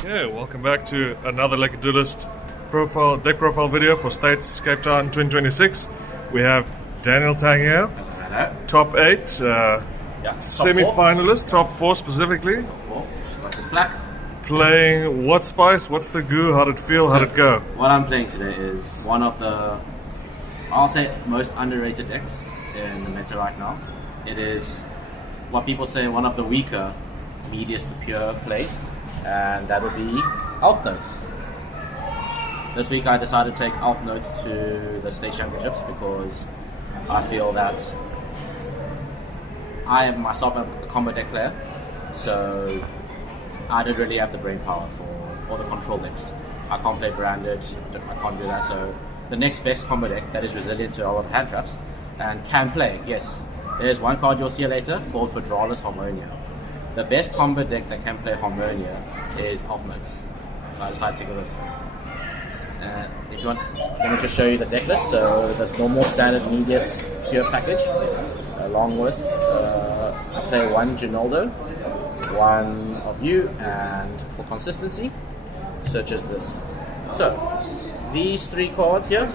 Okay, welcome back to another LekkerDuelist deck profile video for States Cape Town 2026. We have Daniel Tang here, Hello. top 8, Top semi-finalist, top 4 specifically. four. Just got this black. Playing what spice, what's the goo, how'd it feel, how'd it go? What I'm playing today is one of the, I'll say, most underrated decks in the meta right now. It is what people say one of the weaker medius to pure plays, and that would be Elfnotes. This week I decided to take Elfnote to the state championships because I feel that I am myself a combo deck player, so I don't really have the brain power for all the control decks. I can't play branded, I can't do that, so the next best combo deck that is resilient to a lot of hand traps and can play, yes. There's one card you'll see later called Federalist Harmonia. The best combo deck that can play Harmonia is Elfnotes. So I decided to go this. If you want, let me just show you the deck list. So there's normal standard medius pure package, along with I play one Ginaldo, one of you, and for consistency, such as this. So these 3 cards here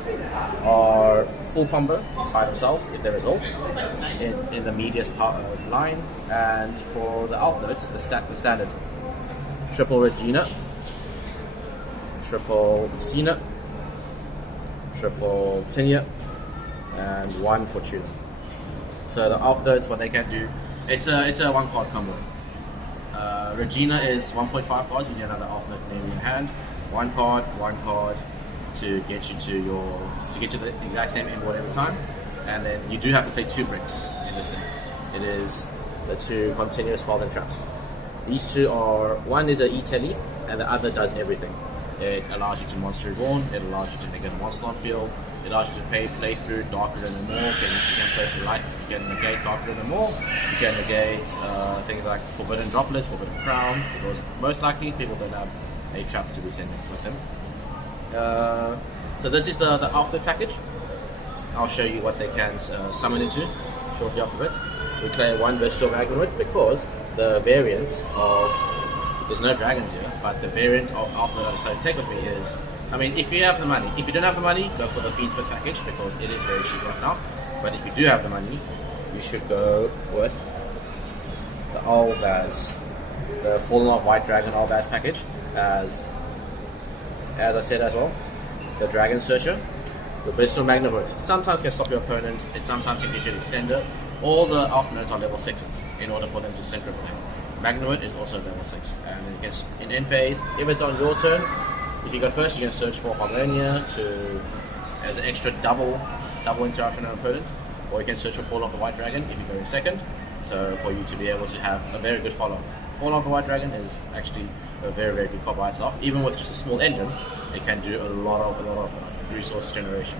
are full combo by themselves if they resolve in the medius line, and for the Elfnotes, the standard triple Regina, triple Lucina, triple Tinia, and one Fortuna. So the Elfnotes, what they can do, it's a 1 card combo. Regina is 1.5 cards. You get another Elfnote name in your hand. 1 card to get you to the exact same endboard every time, and then you do have to play 2 bricks in this deck. It is the 2 continuous spells and traps. These 2 are, one is an E-Telly and the other does everything. It allows you to monster reborn, it allows you to negate a monster on field, it allows you to play through Darker Than the Maw, you can play through Light, you can negate Darker Than the Maw, you can negate things like Forbidden Droplets, Forbidden Crown, because most likely people don't have a trap to be sending with them. So this is the after package. I'll show you what they can summon into shortly after it. We play 1 Bestial Magnemite because the variant of, there's no dragons here, but the variant of Alpha that I decided to take with me is, I mean, if you have the money. If you don't have the money, go for the Feedspit package because it is very cheap right now. But if you do have the money, you should go with the Albaz, the Fallen of White Dragon Albaz package, as I said as well, the Dragon Searcher, the Bestial Magnemite. Sometimes can stop your opponent, it sometimes can get you an extender. All the Elfnotes are level 6s in order for them to sync with them. Magnemite is also level 6, and it gets in end phase. If it's on your turn, if you go first, you can search for Harmonia as an extra double interruption on an opponent, or you can search for Fall of the White Dragon if you go in second. So for you to be able to have a very good follow. Fall of the White Dragon is actually a very, very good card by itself. Even with just a small engine, it can do a lot of resource generation.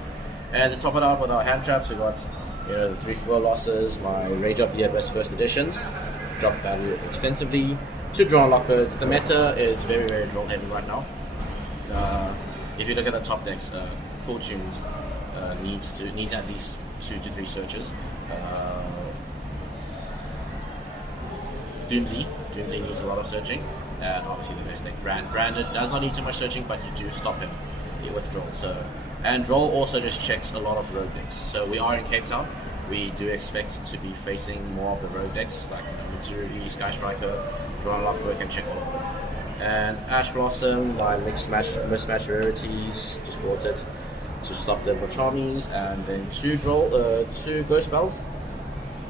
And to top it out with our hand traps, we got the 3 fuel losses, my Rage of the Abyss first editions, drop value extensively, 2 draw lockers. The meta is very, very draw heavy right now. If you look at the top decks, Cool Tunes needs at least 2 to 3 searches. Doomsy needs a lot of searching, and obviously the best deck, Branded does not need too much searching, but you do stop him with Droll. And Droll also just checks a lot of rogue decks. So we are in Cape Town. We do expect to be facing more of the rogue decks like Mitsurugi, Sky Striker, Drone Lockwork, and check all of them. And Ash Blossom, my mismatch rarities, just brought it to stop the Charmies, and then 2 Ghost Spells.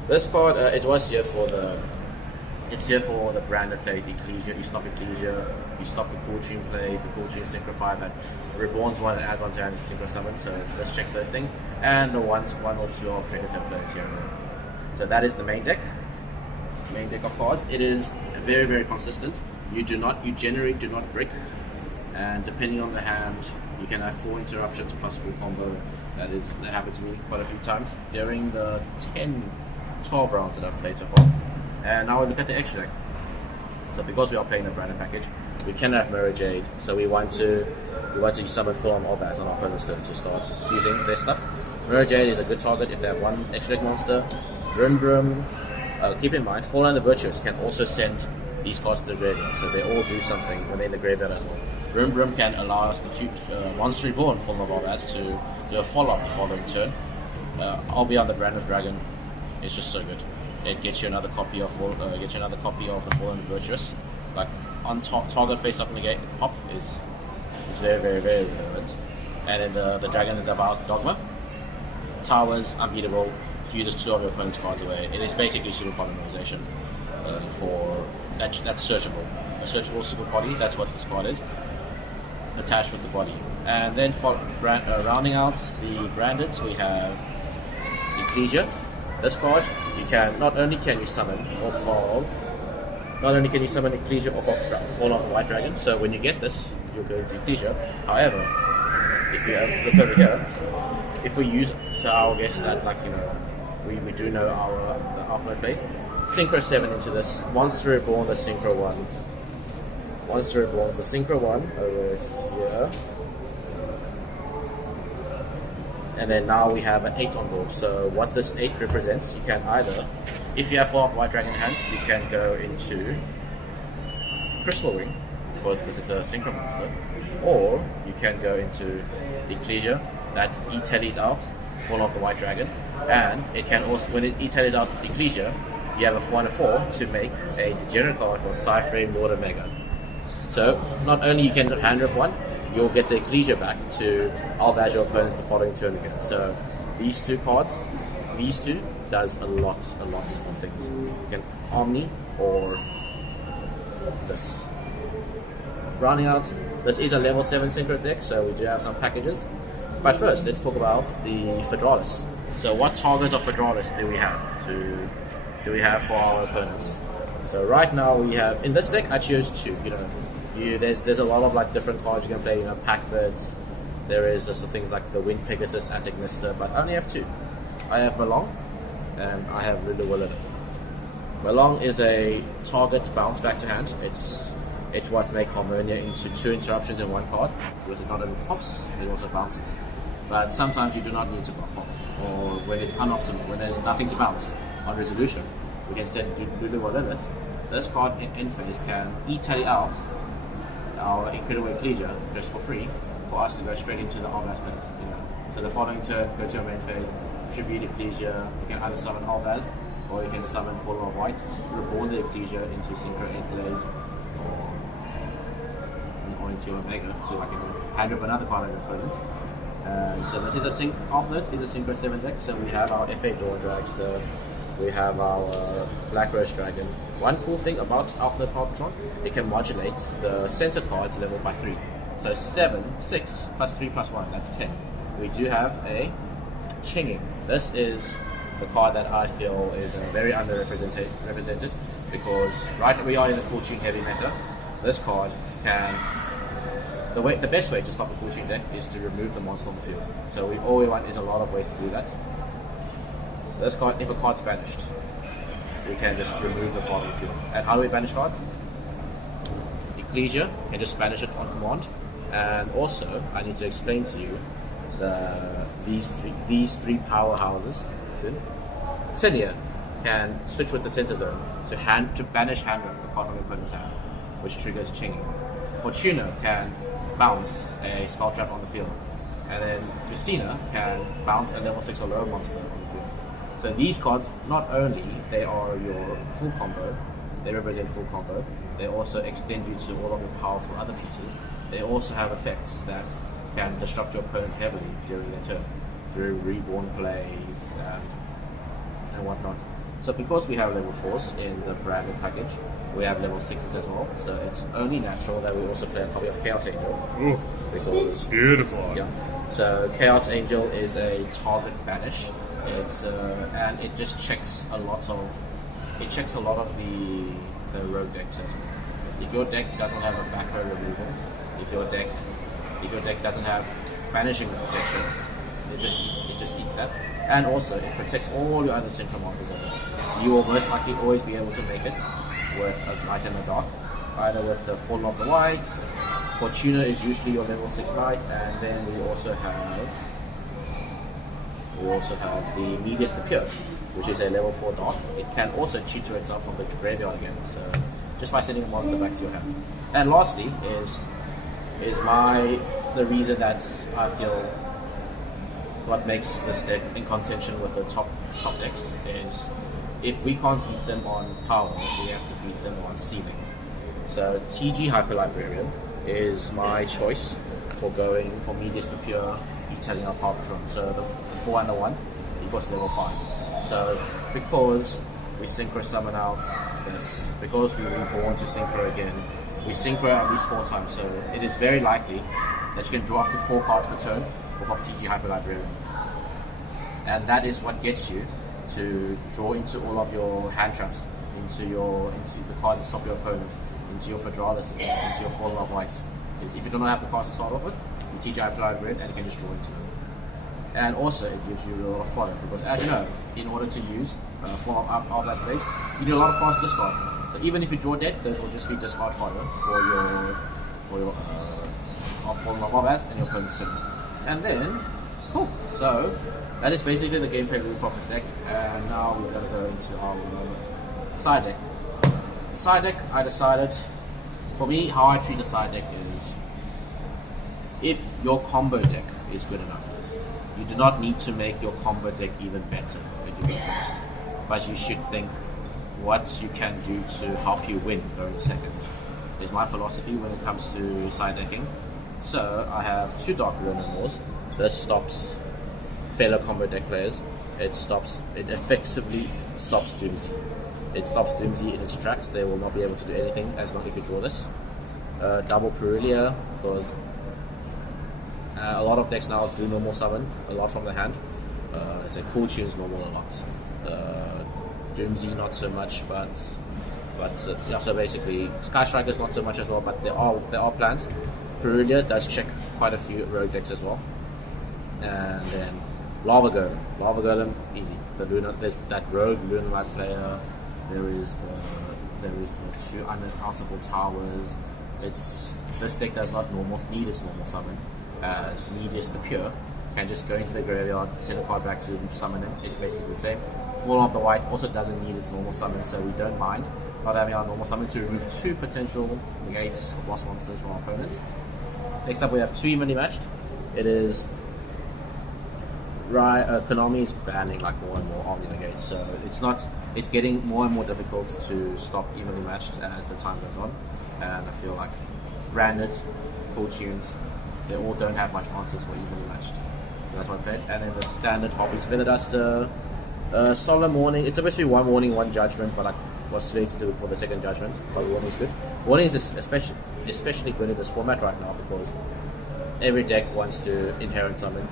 This card, it was here for the. It's here for the branded plays, Ecclesia. You stop Ecclesia, you stop the Cool Tune plays, the Cool Tune Synchrify that reborns 1 and adds 1 to hand Synchro Summon, so this checks those things. And the 1 or 2 of Trinket plays here and there. So that is the main deck of cards. It is very, very consistent. You generally do not brick, and depending on the hand, you can have 4 interruptions plus full combo. That happened to me quite a few times during the 10-12 rounds that I've played so far. And now we look at the extra deck. So because we are playing the branded package, we can have Mirror Jade. So we want to summon full on Albaz on our opponent's turn to start fusing their stuff. Mirror Jade is a good target if they have 1 extra deck monster. Brim. Keep in mind, Fallen the Virtuous can also send these cards to the graveyard. So they all do something when they're in the graveyard as well. Rim can allow us the Monster Reborn form of Albaz to do a follow-up the following turn. I'll be on the Brand of Dragon. It's just so good. It gets you another copy of the Fallen Virtuous. Like on target face up in the gate pop is very, very, very relevant. And then the Dragon that devours the Dogma. Towers, unbeatable, fuses 2 of your opponent's cards away. It is basically super polymerization for that's searchable. A searchable super body, that's what this card is. Attached with the body. And then for rounding out the branded, we have Ecclesia. This card, you can not only can you summon Ecclesia off of Fall of the White Dragon. So when you get this, you'll go into Ecclesia. However, if you look over here, if we use, so I'll guess that, like, you know, we do know the Elfnote plays. Synchro 7 into this. Monster Reborn, the Synchro 1. Monster Reborn, the Synchro 1 over here. And then now we have an 8 on board. So what this 8 represents, you can either, if you have 4 White Dragon in hand, you can go into Crystal Wing, because this is a Synchro monster. Or you can go into Ecclesia, that E-Tellies out, Fall of the White Dragon. And it can also, when it E-Tellies out Ecclesia, you have a 4 and a 4 to make a degenerate card called Cypher Lord Omega. So not only you can hand rip one, you'll get the Ecclesia back to Albaz your opponents the following turn again. So these two cards, these two does a lot of things. You can Omni or this. Rounding out, this is a level 7 Synchro deck, so we do have some packages. But first, let's talk about the Phaedralis. So what targets of Phaedralis do we have for our opponents? So right now we have, in this deck I chose 2, you know. There's a lot of like different cards you can play, you know, pack birds. There is also things like the Wind Pegasus, Attic Mister, but I only have 2. I have Malong and I have Luluwalith. Malong is a target bounce back to hand. It's what make Harmonia into 2 interruptions in 1 card, because it not only pops, it also bounces. But sometimes you do not need to pop, or when it's unoptimal, when there's nothing to bounce on resolution, we can send Luluwalith. This card in phase can E-Tally out our Incredible Ecclesia just for free for us to go straight into the Albaz plays. You know. So the following turn, go to our main phase, tribute Ecclesia. You can either summon Albaz or you can summon Fallen of White, reborn the Ecclesia into Synchro 8 plays or into Omega, so I can hand up another card of your opponent. So this is Elfnote is a Synchro 7 deck. So we have our FA Dawn Dragster, we have our Black Rose Dragon. One cool thing about Elfnote Harpatron, it can modulate the center cards level by 3. So 6 plus 3 plus 1, that's 10. We do have a Chinging. This is the card that I feel is very underrepresented because we are in the Cool Tune heavy meta. This card can, the best way to stop a Cool Tune deck is to remove the monster on the field. So all we want is a lot of ways to do that. This card, if a card's banished, we can just remove the card on the field. And how do we banish cards? Ecclesia can just banish it on command. And also, I need to explain to you these three powerhouses soon. Tinia can switch with the center zone to banish hand the card from your opponent's hand, which triggers Chinging. Fortuna can bounce a spell trap on the field. And then Lucina can bounce a level 6 or lower monster on the field. So these cards, not only they are your full combo, they represent full combo, they also extend you to all of your powerful other pieces. They also have effects that can disrupt your opponent heavily during their turn through reborn plays and whatnot. So because we have level 4s in the branded package, we have level 6s as well. So it's only natural that we also play a copy of Chaos Angel. Ooh, because beautiful. Yeah. So Chaos Angel is a target banish. And it just checks a lot of the rogue decks as well. If your deck doesn't have a back row removal, if your deck doesn't have banishing protection, it just eats that. And also it protects all your other central monsters as well. You will most likely always be able to make it with a Knight in the Dark, either with the Fallen of the Whites. Fortuna is usually your level 6 Knight, and then we also have the Medius the Pure, which is a level 4 Dark. It can also cheat to itself from the graveyard again. So just by sending a monster back to your hand. And lastly is the reason that I feel what makes this deck in contention with the top decks is if we can't beat them on power, we have to beat them on ceiling. So TG Hyper Librarian is my choice for going for Medius the Pure, detailing our Power Patron. So the 4 and the 1 equals level 5. So because we Synchro summon out this, because we reborn to Synchro again, we Synchro at least 4 times, so it is very likely that you can draw up to 4 cards per turn off of TG Hyper Librarian. And that is what gets you to draw into all of your hand traps, into the cards that stop your opponent, into your Fedralis, into your Fallen of Whites. Is if you do not have the cards to start off with, you TG Hyper Librarian and you can just draw into them. And also it gives you a lot of fodder, because as you know, in order to use Fallen of Hourglass Blaze, you need a lot of cards to discard. So even if you draw deck, those will just be discard fodder for your Fallen of Hourglass and your opponent's turn. And then, cool. So that is basically the gameplay loop of this deck. And now we're going to go into our side deck. The side deck, I decided, for me, how I treat a side deck is, if your combo deck is good enough, you do not need to make your combo deck even better if you go first. But you should think what you can do to help you win going second. Is my philosophy when it comes to side decking. So I have 2 Dark Ruin Wars. This stops fellow combo deck players. It effectively stops Doomsy. It stops Doomsy in its tracks. They will not be able to do anything as long as you draw this. Double Purulia, because a lot of decks now do normal summon a lot from the hand. It's a Cool Tunes normal a lot. Doomsy not so much, but yeah. So basically, Sky Striker's not so much as well. But there are plans. Purulia does check quite a few rogue decks as well. And then Lava Golem, easy. There's that rogue Lunalight player. There is the 2 unoutable towers. This deck does not need its normal summon. As Medius the Pure can just go into the graveyard, send a card back to summon him. It's basically the same. Fallen of the White also doesn't need its normal summon, so we don't mind not having our normal summon to remove 2 potential negates or boss monsters from our opponent. Next up we have 2 evenly matched. It is Konami is banning like more and more Omni negates, so it's getting more and more difficult to stop evenly matched as the time goes on. And I feel like Branded, Cool Tunes, they all don't have much answers for evenly matched. So that's what I played. And then the standard Hobbies Feather Duster, Solemn Warning. It's supposed to be 1 Warning, 1 Judgment, but I was too late to do it for the 2nd Judgment. But Warning is good. Warning is especially good in this format right now because every deck wants to inherent summon,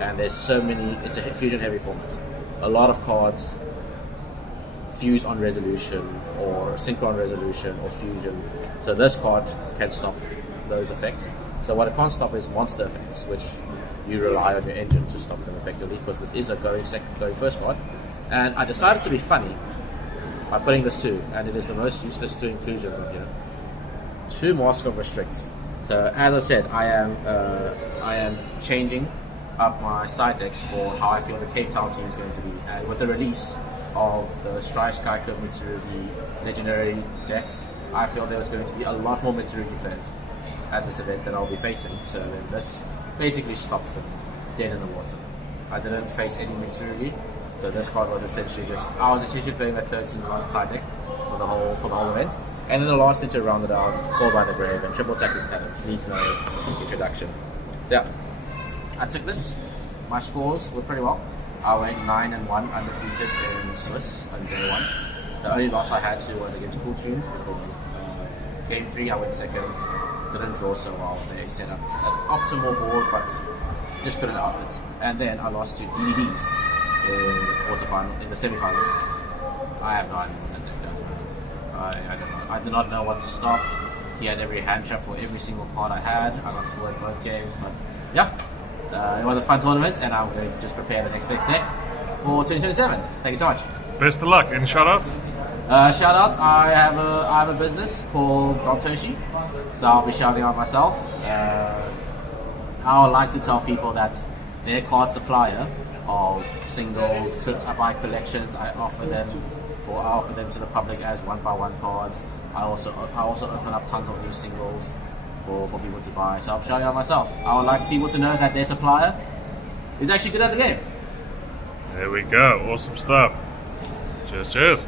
and there's so many. It's a fusion heavy format. A lot of cards fuse on resolution or synchro on resolution or fusion. So this card can stop those effects. So what it can't stop is monster effects, which you rely on your engine to stop them effectively, because this is a going first card. And I decided to be funny by putting this 2, and it is the most useless 2 inclusions on here. 2 Mask of Restricts. So as I said, I am changing up my side decks for how I feel the Cape Town scene is going to be. And with the release of the Strive Skyclub Mitsurugi legendary decks, I feel there was going to be a lot more Mitsurugi players at this event that I'll be facing. So then this basically stops them dead in the water. I didn't face any Mitsurugi, so this card was essentially I was essentially playing a 13-card side deck for the whole event. And then the last thing to round it out, Call by the Grave and Triple Tactics Talents needs no introduction. So yeah, I took this. My scores were pretty well. I went 9-1 undefeated in Swiss on day 1. The only loss I had to was against Cool Tunes because game 3 I went 2nd. Didn't draw so well. They set up an optimal board, but just couldn't out it. And then I lost to DVDs in the semi-finals. I have no idea what that deck does, man. I did not know what to stop. He had every hand trap for every single card I had. I got through both games, but yeah. It was a fun tournament, and I'm going to just prepare the next big deck for 2027. Thank you so much. Best of luck. Any shoutouts? Shoutouts. I have a business called Dontoshi, so I'll be shouting out myself. I would like to tell people that their card supplier of singles, I buy collections. I offer them to the public as 1x1 cards. I also open up tons of new singles for people to buy. So I'm showing out myself. I would like people to know that their supplier is actually good at the game. There we go. Awesome stuff. Cheers, cheers.